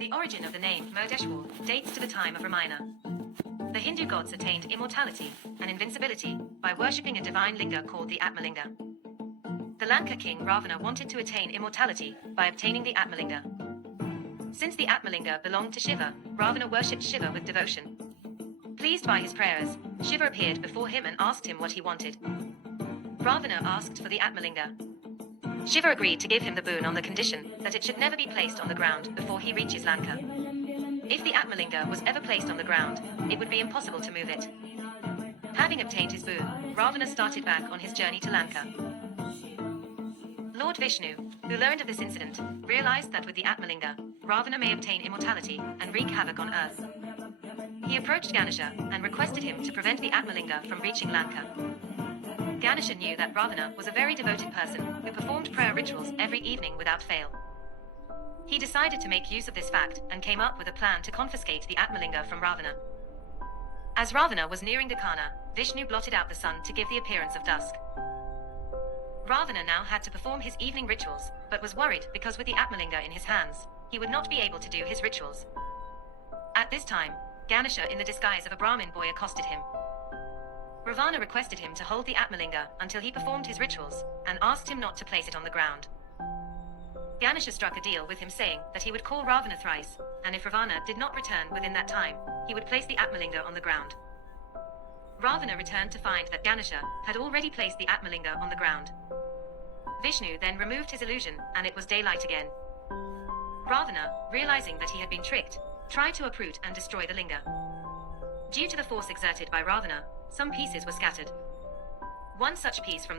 The origin of the name Murdeshwar dates to the time of Ramayana. The Hindu gods attained immortality and invincibility by worshipping a divine linga called the Atma linga. The Lanka king Ravana wanted to attain immortality by obtaining the Atma linga. Since the Atma linga belonged to Shiva, Ravana worshipped Shiva with devotion. Pleased by his prayers, Shiva appeared before him and asked him what he wanted. Ravana asked for the Atma linga. Shiva agreed to give him the boon on the condition that it should never be placed on the ground before he reaches Lanka. If the Atma linga was ever placed on the ground, it would be impossible to move it. Having obtained his boon, Ravana started back on his journey to Lanka. Lord Vishnu, who learned of this incident, realized that with the Atma linga, Ravana may obtain immortality and wreak havoc on earth. He approached Ganesha and requested him to prevent the Atma linga from reaching Lanka. Ganesha knew that Ravana was a very devoted person who performed prayer rituals every evening without fail. He decided to make use of this fact and came up with a plan to confiscate the Atma linga from Ravana. As Ravana was nearing Gokarna, Vishnu blotted out the sun to give the appearance of dusk. Ravana now had to perform his evening rituals, but was worried because with the Atma linga in his hands, he would not be able to do his rituals. At this time, Ganesha in the disguise of a Brahmin boy accosted him. Ravana requested him to hold the Atma linga until he performed his rituals, and asked him not to place it on the ground. Ganesha struck a deal with him saying that he would call Ravana thrice, and if Ravana did not return within that time, he would place the Atma linga on the ground. Ravana returned to find that Ganesha had already placed the Atma linga on the ground. Vishnu then removed his illusion, and it was daylight again. Ravana, realizing that he had been tricked, tried to uproot and destroy the linga. Due to the force exerted by Ravana, some pieces were scattered. One such piece from the